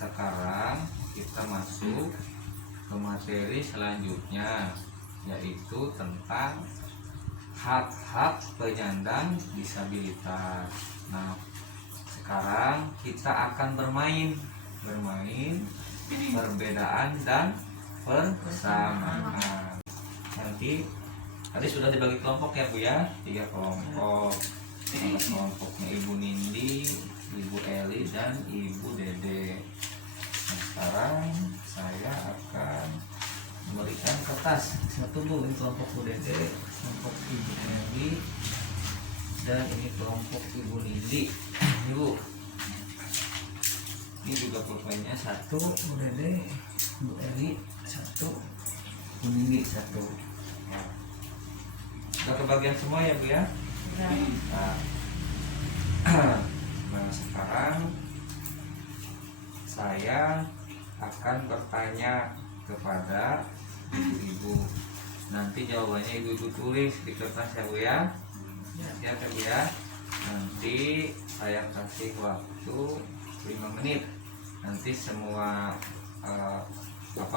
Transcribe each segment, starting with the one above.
sekarang kita masuk ke materi selanjutnya, yaitu tentang hak-hak penyandang disabilitas. Nah, sekarang kita akan bermain perbedaan dan persamaan. Nanti tadi sudah dibagi kelompok ya Bu ya, 3 kelompok. Kelompoknya Ibu Nindi, Ibu Eli, dan Ibu Dede. Nah, sekarang saya akan memberikan kertas satu Bu, ini kelompok Bu Dede, kelompok Ibu Eli, dan ini kelompok Ibu Nindi. Ini Bu, ini juga pulpennya satu, Bu Dede, Bu Eli satu, Bu Nindi satu. Sudah kebagian semua ya Bu ya? Nah, sekarang saya akan bertanya kepada ibu-ibu. Nanti jawabannya ibu-ibu tulis di kertas ya Bu ya. Siap ya Bu ya. Nanti saya kasih waktu 5 menit. Nanti semua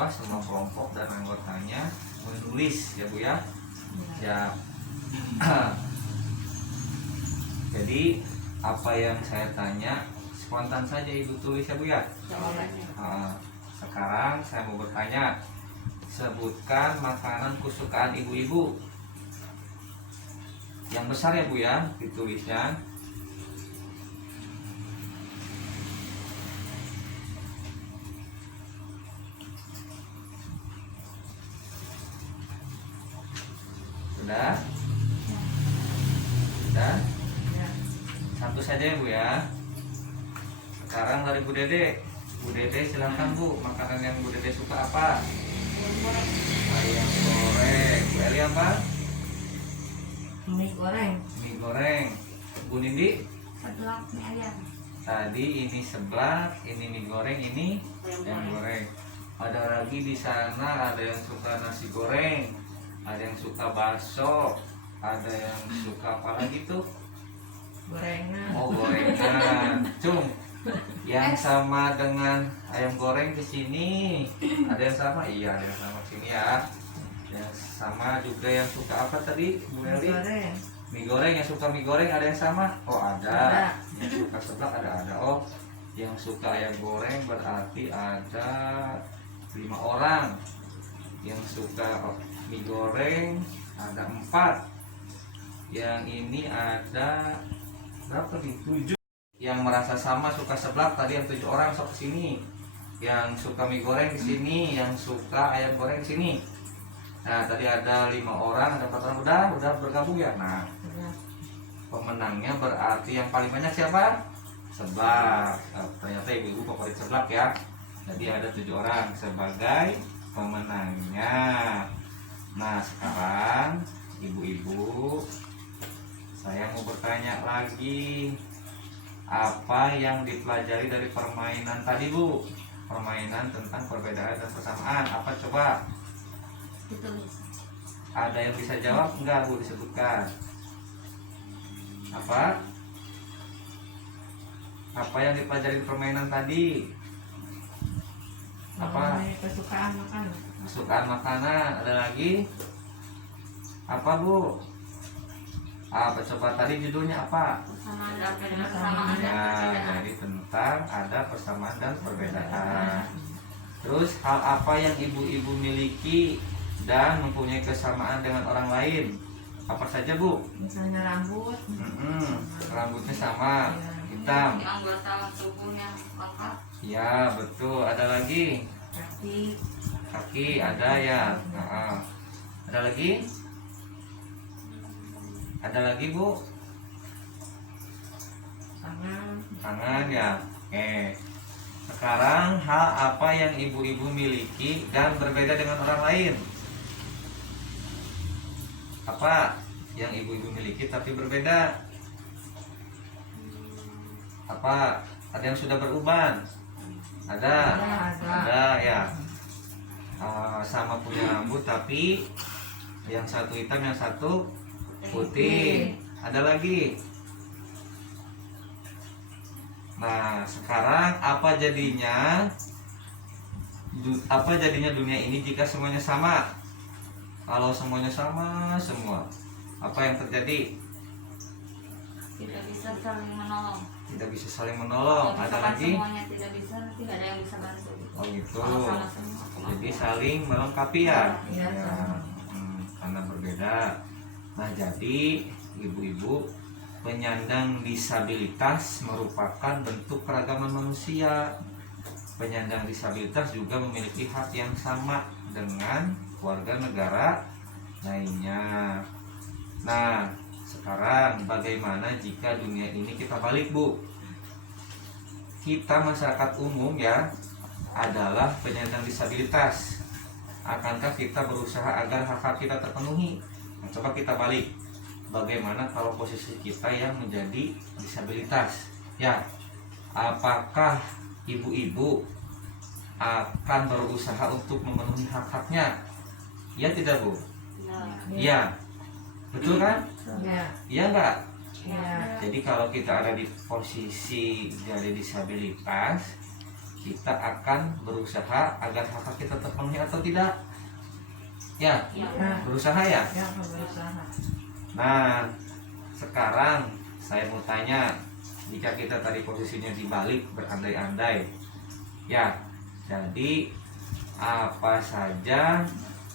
semua kelompok dan anggotanya menulis ya Bu ya. Siap. Jadi apa yang saya tanya spontan saja ibu tulis ya Bu ya. Sekarang saya mau bertanya, sebutkan makanan kesukaan ibu-ibu. Yang besar ya Bu ya, ditulisnya. Sudah? Sudah? Satu saja ya Bu ya. Sekarang dari Bu Dede. Bu Dede silahkan Bu, makanan yang Bu Dede suka apa? Ayam goreng. Bu Eli apa? Mie goreng. Mie goreng. Bu Nindi? Seblak mie ayam. Tadi ini seblak, ini mie goreng, ini ayam goreng. Ada lagi di sana, ada yang suka nasi goreng, ada yang suka bakso, ada yang suka apa lagi tuh? Gorengan. Oh, gorengan. Cung, yang sama dengan ayam goreng di sini ada yang sama? Iya, ada yang sama sini ya. Yang sama juga yang suka apa tadi Bu Eli? Mie goreng. Yang suka mie goreng ada yang sama? Oh, ada. Yang suka seblak ada. Oh, yang suka ayam goreng berarti ada 5 orang. Yang suka mie goreng ada 4. Yang ini ada berapa nih? 7. Yang merasa sama suka seblak tadi yang 7 orang sok kesini. Yang suka mie goreng di sini, yang suka ayam goreng di sini. Nah, tadi ada 5 orang, ada 4 orang udah bergabung ya. Nah, pemenangnya berarti yang paling banyak siapa? Seblak. Ternyata ibu-ibu favorit seblak ya. Jadi ada 7 orang sebagai pemenangnya. Nah, sekarang ibu-ibu, saya mau bertanya lagi. Apa yang dipelajari dari permainan tadi Bu? Permainan tentang perbedaan dan persamaan. Apa coba? Ditulis. Ada yang bisa jawab enggak Bu, disebutkan? Apa? Apa yang dipelajari di permainan tadi? Apa? Kesukaan makanan. Kesukaan makanan. Ada lagi? Apa Bu? Apa coba tadi judulnya apa? Persamaan dan perbedaan. Ya, jadi tentang ada persamaan dan perbedaan. Terus hal apa yang ibu-ibu miliki dan mempunyai kesamaan dengan orang lain? Apa saja Bu? Misalnya rambut. Rambutnya sama, hitam. Anggota tubuhnya lengkap. Ya, betul. Ada lagi? Kaki. Kaki ada ya. Ada lagi? Ada lagi Bu? Tangan ya. Sekarang hal apa yang ibu-ibu miliki dan berbeda dengan orang lain? Apa yang ibu-ibu miliki tapi berbeda? Apa? Ada yang sudah beruban? Ada ya. Sama punya rambut tapi yang satu hitam, yang satu putih. Ada lagi? Nah, sekarang apa jadinya dunia ini jika semuanya sama? Kalau semuanya sama semua, apa yang terjadi? Tidak bisa saling menolong. Tidak bisa saling menolong. Kalau Ada misalkan lagi? semuanya tidak bisa, tidak ada yang bisa bantu. Oh gitu. Kalau sama semua Jadi kemampuan. saling melengkapi ya. Iya, sama. Karena berbeda. Nah, jadi ibu-ibu, penyandang disabilitas merupakan bentuk keragaman manusia. Penyandang disabilitas juga memiliki hak yang sama dengan warga negara lainnya. Nah, sekarang bagaimana jika dunia ini kita balik, Bu? Kita masyarakat umum ya adalah penyandang disabilitas. Akankah kita berusaha agar hak-hak kita terpenuhi? Nah, coba kita balik. Bagaimana kalau posisi kita yang menjadi disabilitas? Ya, apakah ibu-ibu akan berusaha untuk memenuhi hak-haknya? Ya tidak, Bu? Ya. Iya. Betul kan? Ya, Iya enggak? ya, Jadi kalau kita ada di posisi dari disabilitas, kita akan berusaha agar hak-hak kita terpenuhi atau tidak? Ya, Ya. ya, berusaha ya. ya, berusaha. Nah, sekarang saya mau tanya, jika kita tadi posisinya dibalik berandai-andai, ya, jadi apa saja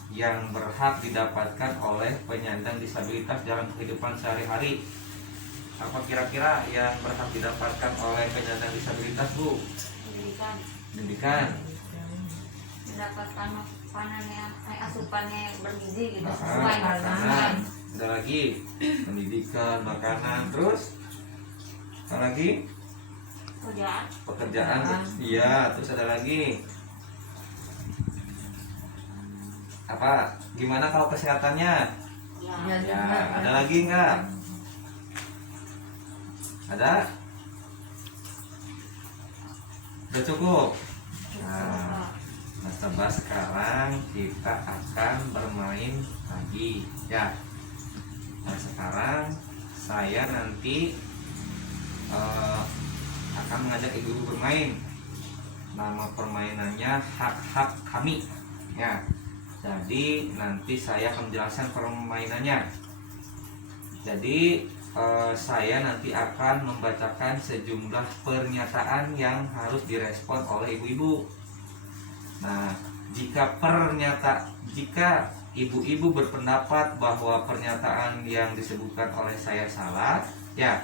yang berhak didapatkan oleh penyandang disabilitas dalam kehidupan sehari-hari? Apa kira-kira yang berhak didapatkan oleh penyandang disabilitas, Bu? Pendidikan. Pendidikan. Mendapatkan asupannya yang bergizi gitu, Ah, sesuai makanan. makanan. Ada lagi pendidikan, makanan, terus apa lagi? Kerjaan. Pekerjaan. Iya, terus ada lagi apa? Gimana kalau kesehatannya? Ya. Ya, Ya, juga. ada lagi enggak? Ada? Udah cukup? Nah, coba sekarang kita akan bermain lagi ya. Nah, sekarang saya nanti akan mengajak ibu-ibu bermain. Nama permainannya hak-hak kami ya. Jadi nanti saya akan menjelaskan permainannya. Jadi saya nanti akan membacakan sejumlah pernyataan yang harus direspon oleh ibu-ibu. Nah, jika ibu-ibu berpendapat bahwa pernyataan yang disebutkan oleh saya salah, ya,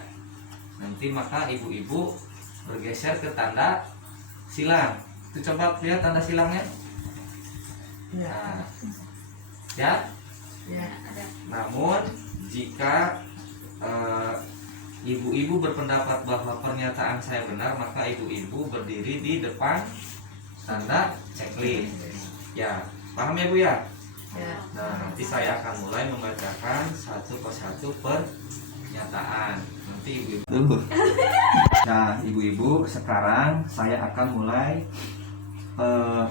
nanti maka ibu-ibu bergeser ke tanda silang. Itu coba lihat tanda silangnya. Ya, Nah, ya. ya, Ada. Namun jika ibu-ibu berpendapat bahwa pernyataan saya benar, maka ibu-ibu berdiri di depan tanda checklist. Ya, paham ya Bu ya? ya. Nah, nanti saya akan mulai membacakan satu persatu pernyataan. Nanti ibu-ibu. Nah, ibu-ibu, sekarang saya akan mulai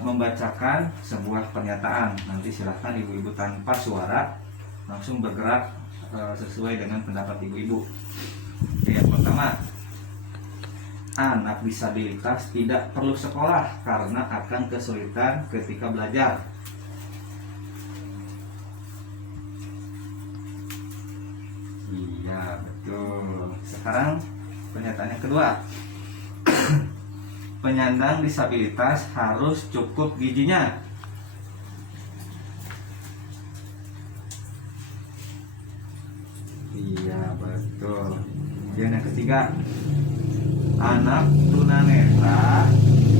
membacakan sebuah pernyataan. Nanti silahkan ibu-ibu tanpa suara langsung bergerak sesuai dengan pendapat ibu-ibu. Oke, yang pertama, anak disabilitas tidak perlu sekolah karena akan kesulitan ketika belajar. Iya, betul. Sekarang pernyataan yang kedua. Penyandang disabilitas harus cukup gizinya. Iya, betul. Dan yang ketiga, anak tunanetra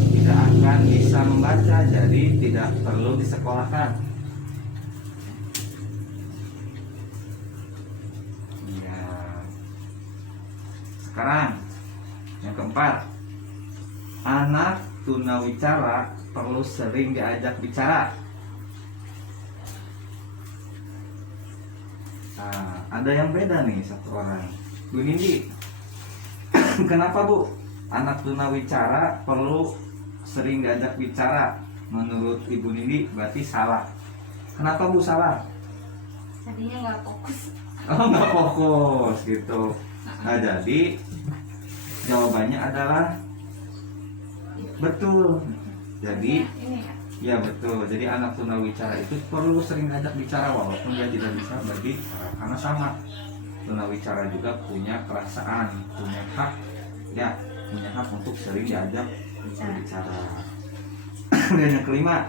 tidak akan bisa membaca, jadi tidak perlu disekolahkan. Iya. Sekarang yang keempat, anak tunawicara perlu sering diajak bicara. Nah, ada yang beda nih satu orang. Bu Nindi, kenapa Bu? Anak tunawicara perlu sering diajak bicara. Menurut Ibu Nindi berarti salah. Kenapa Bu salah? Tadinya nggak fokus. Oh, nggak fokus gitu. Nah, jadi jawabannya adalah Betul. Jadi ini ya. ya betul. Jadi anak tunawicara itu perlu sering ngajak bicara walaupun dia tidak bisa berbicara karena sama. Tunawicara juga punya perasaan, punya hak, ya punya hak untuk sering diajak berbicara. Dan yang kelima,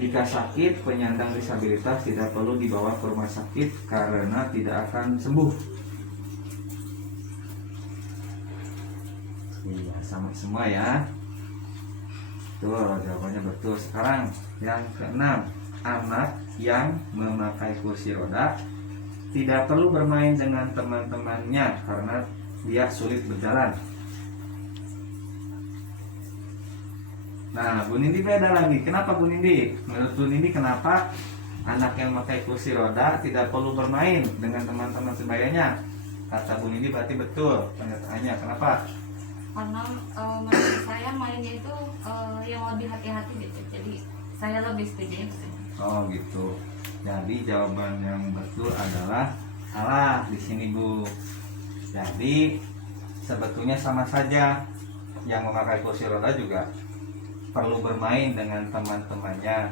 jika sakit, penyandang disabilitas tidak perlu dibawa ke rumah sakit karena tidak akan sembuh. Iya, sama semua ya. Tuh, jawabannya betul. Sekarang yang keenam, anak yang memakai kursi roda tidak perlu bermain dengan teman-temannya karena dia sulit berjalan. Nah, Bu Nindi beda lagi. Kenapa Bu Nindi? Menurut Bu Nindi kenapa anak yang memakai kursi roda tidak perlu bermain dengan teman-teman sebayanya? Kata Bu Nindi berarti betul pernyataannya. Kenapa? Karena menurut saya mainnya itu yang lebih hati-hati gitu. Jadi saya lebih setuju itu. Oh gitu. Jadi jawaban yang betul adalah salah di sini Bu. Jadi sebetulnya sama saja. Yang memakai kursi roda juga perlu bermain dengan teman-temannya.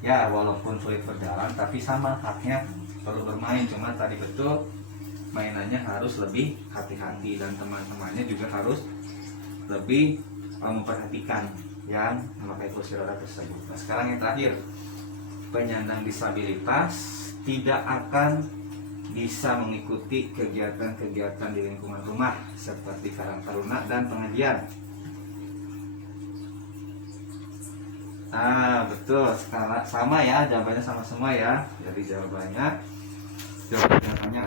Ya walaupun sulit berjalan tapi sama haknya perlu bermain. Cuma tadi betul mainannya harus lebih hati-hati dan teman-temannya juga harus lebih memperhatikan yang memakai kursi roda tersebut. Nah sekarang yang terakhir, penyandang disabilitas tidak akan bisa mengikuti kegiatan-kegiatan di lingkungan rumah seperti Karang Taruna dan pengajian. Nah betul, sekarang sama ya, jawabannya sama semua ya. Jadi jawabannya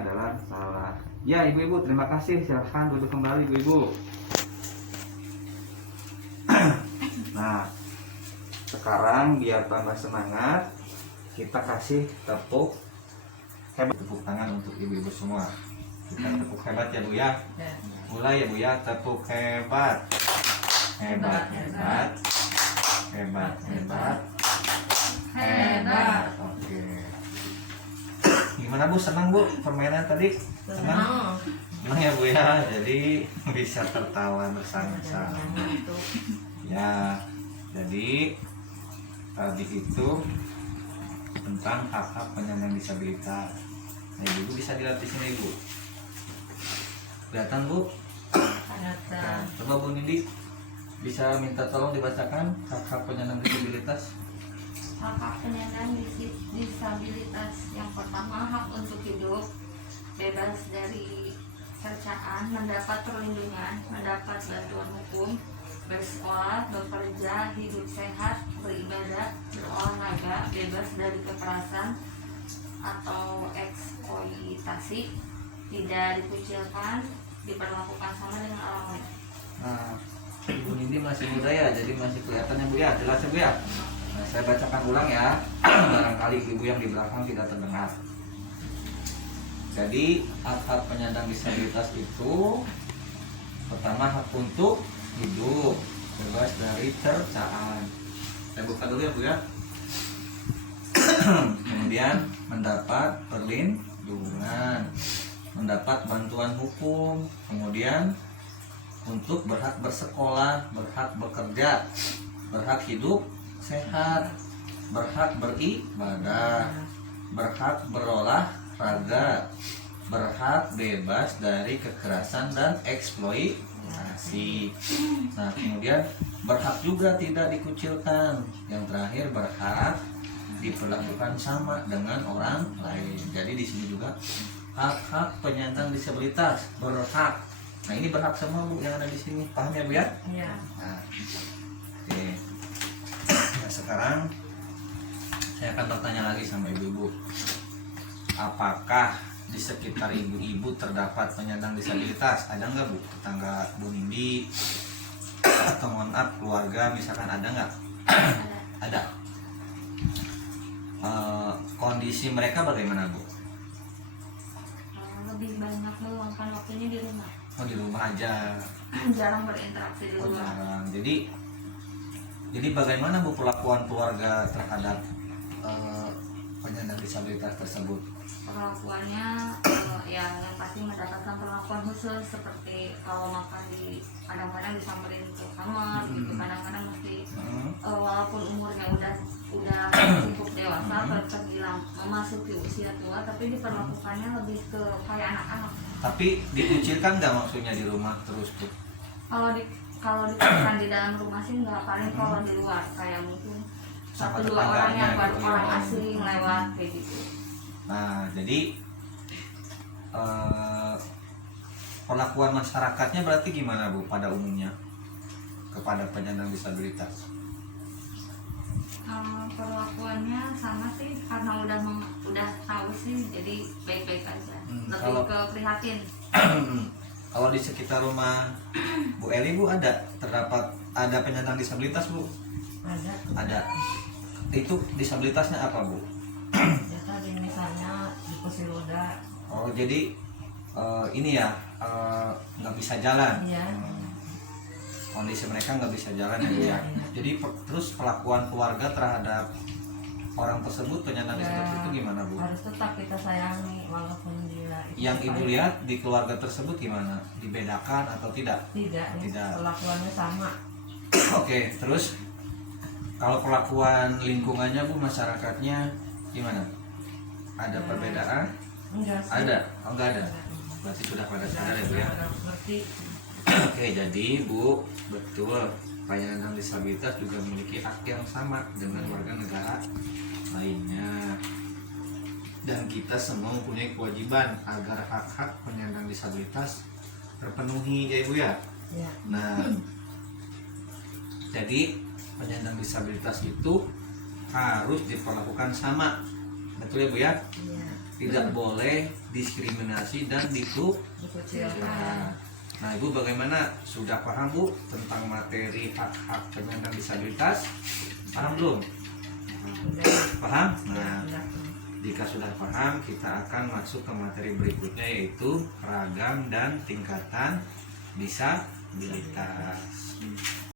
adalah salah. Ya ibu-ibu terima kasih, silahkan duduk kembali ibu-ibu. Nah sekarang biar tambah semangat kita kasih tepuk hebat, tepuk tangan untuk ibu-ibu semua. Kita tepuk hebat ya Bu ya. Ya. Mulai ya Bu ya, tepuk hebat. Hebat, hebat. Hebat, hebat. Hebat. Oke. Gimana Bu, senang Bu permainan tadi? Senang? Senang ya Bu ya. Jadi bisa tertawa bersama-sama. Ya, jadi tadi itu tentang hak-hak penyandang disabilitas. Nah, ibu bisa dilihat di sini Bu. Kelihatan Bu? Kelihatan. Coba Bu Nindi bisa minta tolong dibacakan hak-hak penyandang disabilitas. Hak penyandang disabilitas yang pertama, hak untuk hidup bebas dari cercaan, mendapat perlindungan, mendapat bantuan hukum, bersekolah, bekerja, hidup sehat, beribadah, berolahraga, bebas dari kekerasan atau eksploitasi, tidak dikucilkan, diperlakukan sama dengan orang lain. Nah, Ibu Nindi masih muda ya, jadi masih kelihatannya Bu ya, jelas ya Bu ya. Nah, saya bacakan ulang ya, barangkali ibu yang di belakang tidak terdengar. Jadi hak-hak penyandang disabilitas itu pertama hak untuk hidup bebas dari cercaan. Saya buka dulu ya Bu ya. Kemudian mendapat perlindungan, mendapat bantuan hukum, kemudian untuk berhak bersekolah, berhak bekerja, berhak hidup sehat, berhak beribadah, berhak berolahraga, berhak bebas dari kekerasan dan eksploitasi. Nah, kemudian berhak juga tidak dikucilkan. Yang terakhir berhak diperlakukan sama dengan orang lain. Jadi di sini juga hak-hak penyandang disabilitas berhak. Nah, ini berhak semua Bu yang ada di sini. Paham ya Bu ya? Iya. Nah, oke. Nah, sekarang saya akan bertanya lagi sama ibu-ibu. Apakah di sekitar ibu-ibu terdapat penyandang disabilitas? Ada nggak Bu? Tetangga Bu Nindi atau mohon maaf keluarga misalkan ada nggak? Ada. Kondisi mereka bagaimana Bu? Lebih banyak meluangkan waktunya di rumah, Oh di rumah aja. jarang berinteraksi di Oh, luar. jarang. Jadi bagaimana Bu perlakuan keluarga terhadap penyandang disabilitas tersebut? perlakuannya ya yang pasti mendapatkan perlakuan khusus, seperti kalau makan di kadang-kadang disamperin ke kamar gitu, kadang-kadang mesti walaupun umurnya udah cukup dewasa, terbilang memasuki usia tua, tapi diperlakukannya lebih ke kayak anak-anak. Tapi dikucilkan nggak maksudnya di rumah terus tuh? Kalau ditekan di dalam rumah sih nggak, paling kalau di luar kayak mungkin Sama 1-2 orang yang tetangganya gitu, orang ya. asing lewat kayak gitu. Nah, jadi perlakuan masyarakatnya berarti gimana Bu pada umumnya kepada penyandang disabilitas? Perlakuannya sama sih, karena udah tahu sih, jadi baik-baik aja. Lebih kalau- ke prihatin. Kalau di sekitar rumah Bu Eli Bu terdapat ada penyandang disabilitas Bu? Ada. Ada. Itu disabilitasnya apa Bu? Ya tadi misalnya di kursi roda. Oh jadi ini ya nggak bisa jalan. Iya. Kondisi mereka nggak bisa jalan ya Bu ya. Jadi terus perlakuan keluarga terhadap orang tersebut penyandang Ya, disabilitas itu gimana Bu? harus tetap kita sayangi walaupun dia itu Yang Ibu supaya- lihat di keluarga tersebut gimana? Dibedakan atau tidak? tidak, ya, Tidak. perlakuannya sama. Oke, terus kalau perlakuan lingkungannya Bu, masyarakatnya gimana? Ada Ya. perbedaan? Enggak sih. Ada? Oh enggak ada. Berarti sudah pada sadar ya Bu ya. Sudah ngerti. Oke, jadi Bu, betul penyandang disabilitas juga memiliki hak yang sama dengan warga negara lainnya. Dan kita semua mempunyai kewajiban agar hak-hak penyandang disabilitas terpenuhi ya Ibu ya. Ya. Nah, jadi penyandang disabilitas itu harus diperlakukan sama, betul ya Bu ya? Iya. Tidak boleh diskriminasi dan Dikucilkan. Nah, Ibu bagaimana? Sudah paham Bu tentang materi hak-hak penyandang disabilitas? Paham belum? Udah. Paham? Nah, Udah. jika sudah paham, kita akan masuk ke materi berikutnya, yaitu ragam dan tingkatan disabilitas.